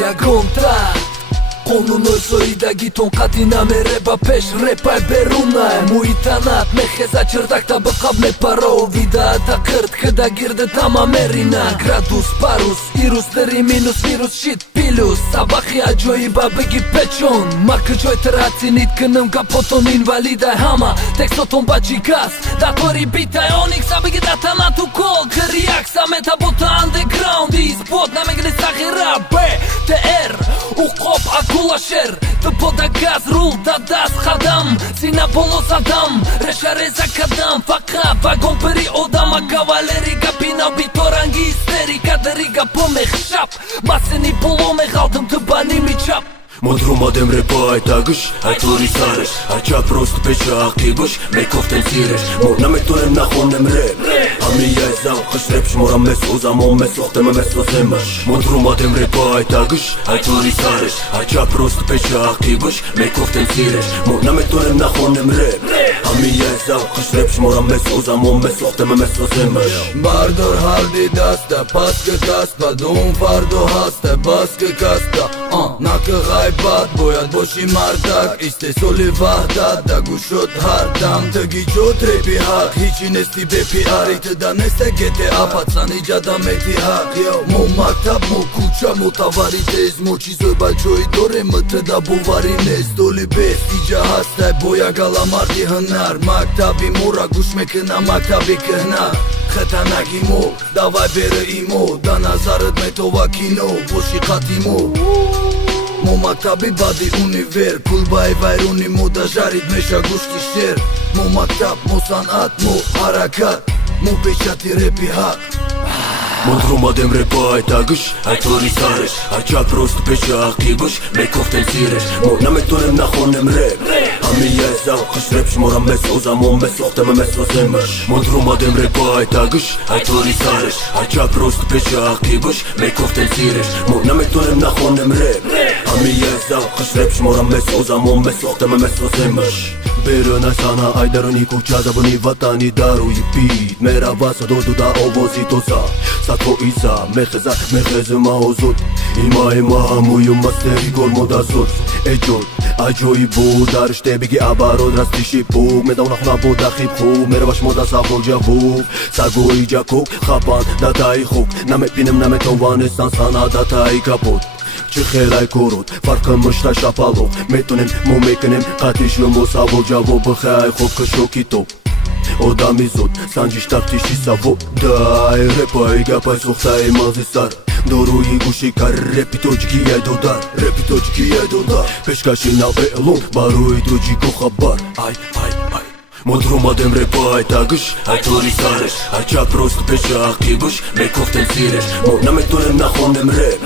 ягон такт қонунои соидаги тон қади намереба пеш репай берунай муитанат мехеза чирдакта биқаб мепаро видаата қирд кида гирди тама мерина градус парус ирус дери минус вирус шит пилус сабахи аҷоиба биги печон маки ҷой тратинит киним капотон инвалидай ҳама тексотон ба ҷигас датори битай оникса биги датанату кол кириакса метабота андеграунд испот намегни сахира бтр уқоб акула шер дупода газ рул дадас қадам сина боло задам реша реза кадам фақат вагон пири одама кавалерига пина биторанги истерика дерига помехшап масини боло меғалтым тубани мичап Мудрумадем репай тагыш, айтори сареш Ача просто печа активыш, мейкофтен сиреш Мурна меторем нахонем реп Ами яй завқыш реп шморам месо замон месо Хтема месо земаш Мудрумадем репай тагыш, айтори сареш Ача просто печа активыш, мейкофтен сиреш Мурна меторем нахонем реп Ами яй завқыш реп шморам месо замон месо Хтема месо земаш Бардор ҳарди даста, паска каспа Дум фардо ҳаста, баска каста Наки ғайбат, бояд боши мардак Истесоли ваҳдат, да гӯшот ҳардам Таги ҷо трепи ҳақ, ҳичи нести бепиари Тида неста GTA, пацани ҷада мети ҳақ Мо мактаб, мо кӯча, мо тавари тез Мо чизой ба ҷои дорем, мы тида бовари нест Доли бест, иҷа ҳастай, бо як аламарди ҳунар Мактаби мора гӯш мекунам, мактаби кӯҳна Хатанаги мо, давай бери имо Да назарат метова кино, боши қати мо Мо мактаби баъди универ Кулбаи вайруни мо да жарид меша гӯшти шер Мо мактаб, мо санъат, мо ҳаракат Мо печати репи ҳақ Мудрумадем репай тагыш, айтори сареш Ача просто печа активыш, мейкофтен сиреш Мурна меторем нахонем реп Ами яй завқыш реп шморам месо замон месо Хтема месо земаш Мудрумадем репай тагыш, айтори сареш Ача просто печа активыш, мейкофтен сиреш Мурна меторем нахонем реп Ами яй завқыш реп шморам месо замон месо Хтема месо земаш Берона сана айдарони куча забуни ватани даруи пит Мераваса доду да овози тоза Сатоиза мехеза мехезма озот Има ҳамую мастери гормода зот Эҷод аҷоибу дар штебиги абарод растиши пук Медонахна буда хиб хуб Мераваш мода сафо ҷавуб Сагои ҷакук хапан датаи хук Намепинем наметованестан сана датаи капот Чӣ хелай курод фарқи мушта шапалок Метонем мо мекунем қати шумо савол ҷавоб бихай хуб кишо китоб Одами зуд санҷиш тафтиши савод Дай репаи гапай сухтаи мағзи сар Доруи гӯши кар репи тоҷикияй додар Репи тоҷикияй додар Пешкаши нав эълон барои тоҷику хабар Ай ай ай Мудрумадем репай тагыш, айтори сареш Ача просто печа активыш, мейкофтен сиреш Мурна меторем нахонем реп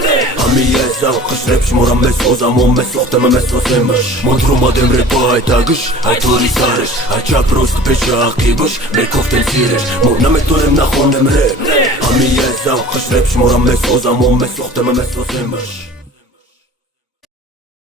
Ами яй завқыш реп шморам месо замон месо Хтема месо земаш Мудрумадем репай тагыш, айтори сареш Ача просто печа активыш, мейкофтен сиреш Мурна меторем нахонем реп Ами яй завқыш реп шморам месо замон месо Хтема месо земаш